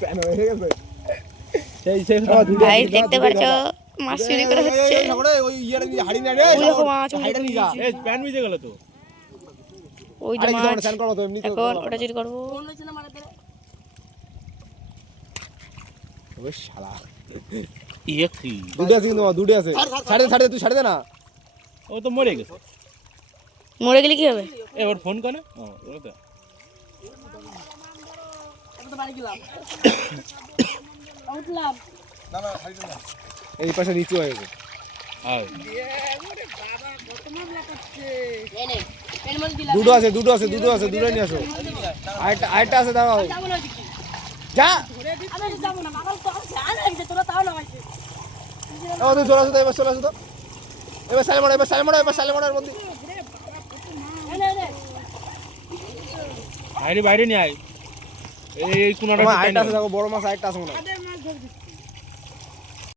Pan হয়ে গেছে সেই ভাই দেখতে পাচ্ছ মাছ চুরি করা হচ্ছে। ওই ইয়ার হাড়ি না রে ওই দেখো মাছ হাড়িটা নিয়ে যা এই প্যান ভিজে গেল তো। ওই যে আরে মাছ স্নান করব তো এমনি তো এখন ওটা চুরি করবো। ওই শালা ইয়ে কি দুটো আছে কিন্তু দুটো আছে ছাড়ে তুই ছাড়ে দে না ও তো মরে গেছে। মরে গেলে কি হবে? এ ওর ফোন করে ও তো এই পাশে নিচু হয়ে গেছে আর দুটো আছে দুটো নিয়ে আসো আরেকটা আছে দাঁড়াও যা তুই চলে আসো তো এবার চলে আসো তো এবার সালে মারার মধ্যে বাইরে নিয়ে আয়। এই কোনাটা আরেকটা আছে দেখো বড় মাছ আরেকটা আছে মনে হয়